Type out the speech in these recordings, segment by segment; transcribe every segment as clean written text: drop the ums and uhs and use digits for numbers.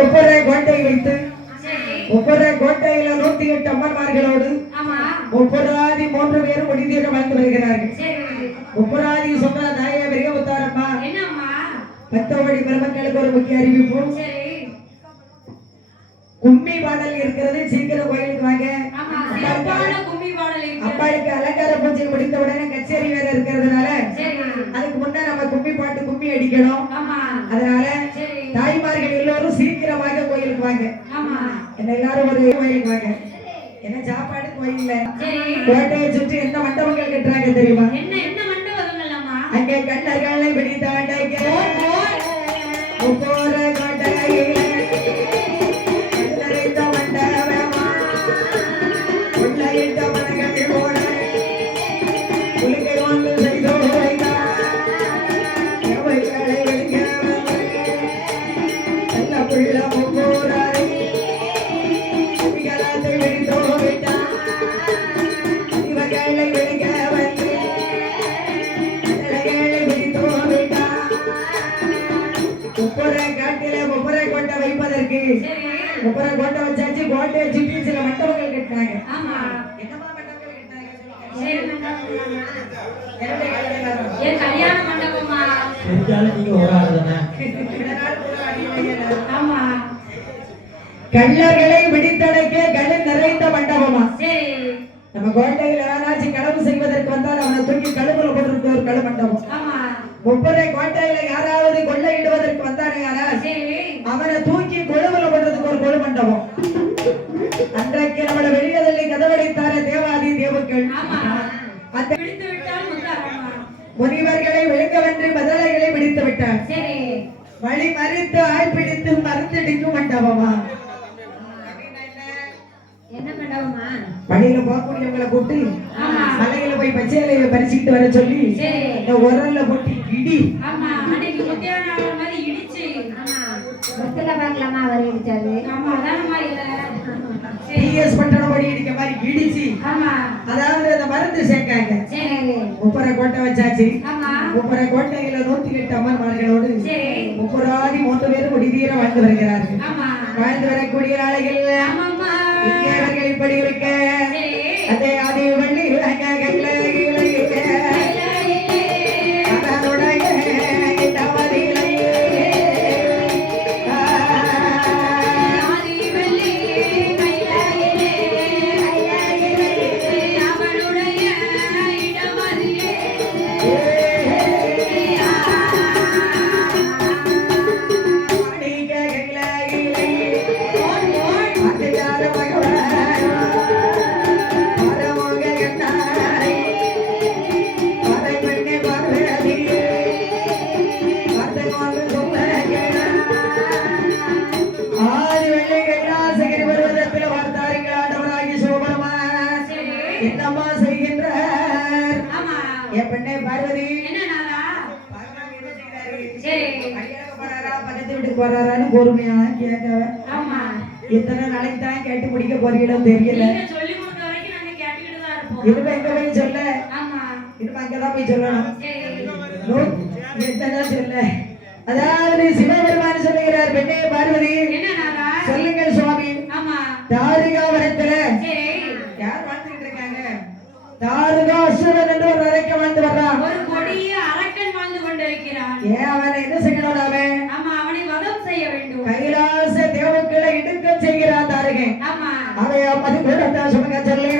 ஒவ்வொரு கோட்டை வைத்து ஒவ்வொரு கோட்டையில 108 அம்மன்மார்களோடு ஒவ்வொரு ஆதி 3 பேரும் ஒளிதீர வாழ்ந்து வருகிறார்கள். ஒவ்வொரு ஆதி சொன்ன தாய பெரிய உத்தாரம்மா 10 கோடி பெருமக்களுக்கு ஒரு முக்கிய அறிவிப்பு. கும்மி பாடல் இருக்கிறது, சீக்கிரம் கோயிலுக்கு வாங்க. அப்பாளுக்கு அலங்கார பூஜை முடித்த உடனே கச்சேரி வேற இருக்கிறதுனால அதுக்கு முன்ன நம்ம கும்மி பாட்டு கும்மி அடிக்கணும். அதனால தாய்மார்கள் எல்லோரும் சீக்கிரமாக கோயிலுக்கு வாங்க. என்ன எல்லாரும் ஒரு கோயிலுக்கு வாங்க. என்ன சாப்பாடு கோயில்ல கோட்டையை சுற்றி என்ன மண்டபங்கள் கட்டுறாங்க தெரியுமா? அங்கே கண்ணர்களை பிடித்தாண்டைக்க ஒவ்வொரு கோட்டையில ஒவ்வொரு கோட்டை வச்சாச்சு. கோட்டையை சுற்றி சில மண்டபங்கள் கட்டினாங்க. என்னமா மண்டபங்கள் கள்ளர்களை விடித்தடைக்க கழு நிறைந்த மண்டபமா? நம்ம கோட்டையில் யாராச்சும் களவு செய்வதற்கு வந்தால் அவனை தூக்கி கழுவுல போட்டிருக்க ஒரு கழு மண்டபம். ஒவ்வொரு கோட்டையில யாராவது கொள்ளையிடுவதற்கு வந்தாரு அவனை தூக்கி கொழுவுல போடுறதுக்கு ஒரு கொழு மண்டபம். அன்றைக்கு நம்மள வெளியதள்ளி கதவடைத்தார தேவாதி தேவர்கள் முனிவர்களை விழுங்கவென்று பதிலைகளை பிடித்து விட்டார். வழி மறித்து ஆள் பிடித்து மருந்தடிக்கும் மண்டபமா? என்ன மண்டபமா? வழியில போகக்கூடியவங்களை கூட்டு மலையில போய் பச்சையில பறிச்சுட்டு வர சொல்லி உரல்ல போட்டு இடி. பார்க்கலாமா? அவர் இடிச்சாரு. அதாவது அந்த மருந்து சேர்க்காங்க. முப்பரை கோட்டை வச்சாச்சு. முப்பரை கோட்டையில 108 அம்மன்மார்களோடு முப்பது ஆதி 3 பேரும் ஒளிதீர வாழ்ந்து வருகிறார்கள். வாழ்ந்து வரக்கூடிய நாளைகள் அவர்கள் இப்படி இருக்க அதே ஆதி வள்ளி என்னம்மா செய்கின்றார்? என் பெண்ணே பார்வதி பக்கத்து வீட்டுக்கு போறாரான்னு பொறுமையா கேட்க. எத்தனை நாளைக்கு தான் கேட்டு முடிக்க போறீங்களோ தெரியல. இனிமே எங்க போய் சொல்ல? இனிமே அங்கதான் போய் சொல்லணும். எத்தனை சொல்ல? அதாவது சிவபெருமான் சொல்லுகிறார், பெண்ணே பார்வதி சொல்லுங்கள் சுவாமி. தாரிகாவனத்துல யார் வாழ்ந்துகிட்டு இருக்காங்க? தாரிகா அசுரன் என்று ஒரு அரக்க வாழ்ந்து வர்றான். ஒரு கொடிய அரக்கன் வாழ்ந்து கொண்டிருக்கிறான். ஏன் அவனை என்ன செய்யணும்? அவனை வதம் செய்ய வேண்டும். கைலாச தேவக்களை இடுக்க செய்கிறான் தாரிகை. அவை அது கூட சுமக்க சொல்லி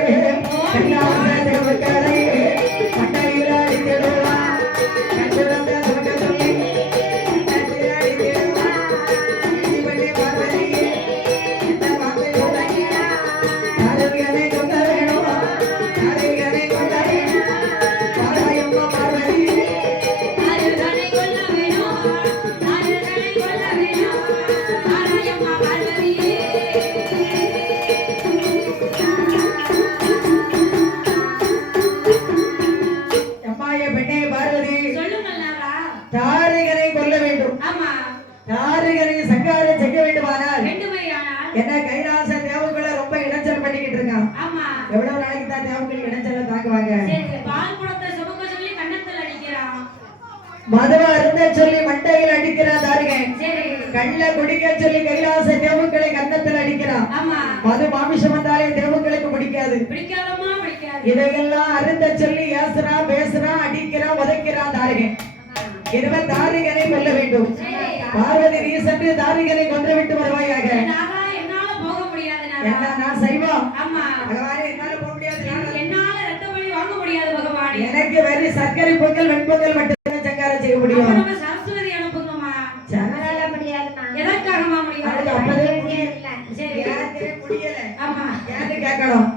கைலாச தேவக்களை மண்டையில அடித்திடுவான். சுமக்க சொல்லி என்ன கைலாச தேவங்களை ரொம்ப இடைஞ்சல் பண்ணிக்கிட்டு இருக்கான். எவ்வளவு நாளைக்கு தான் தேவங்கள் இடைஞ்சல தாக்குவாங்க? மதுவா இருந்த சொல்லி மண்டையில் அடிக்கிறான் தாருங்க. கள்ள குடிக்க சொல்லி கைலாச தேவங்களை கன்னத்தில் அடிக்கிறான். ஆமா மது மாமிஷம் வந்தாலே தேவங்களுக்கு பிடிக்காது. பிடிக்காதம்மா பிடிக்காது. இதையெல்லாம் அருந்த சொல்லி ஏசுறான், பேசுறான், அடிக்கிறான், உதைக்கிறான் தாரிகன். எனவே தாரிகனை கொல்ல வேண்டும். பார்வதி நீ சென்று தாரிகனை கொன்றுவிட்டு வருவாயாக. நானா என்னால போக முடியாது. என்ன நான் செய்வோம். ஆமா பகவானே என்னால போக முடியாது. என்னால ரத்த பலி வாங்க முடியாது பகவானே. எனக்கு வெறும் சர்க்கரை பொங்கல் வெண்பொங்கல் மட்டும் சங்காரம் செய்ய அப்ப முடியும். நம்ம சரஸ்வதி அனுப்புங்கம்மா. நம்மளால முடியாதுமா. எதற்காகமா அதுக்கு முடியாது? அப்பவே முடியல. சரி யாருக்கே முடியல. ஆமா யாரு கேட்கணும்.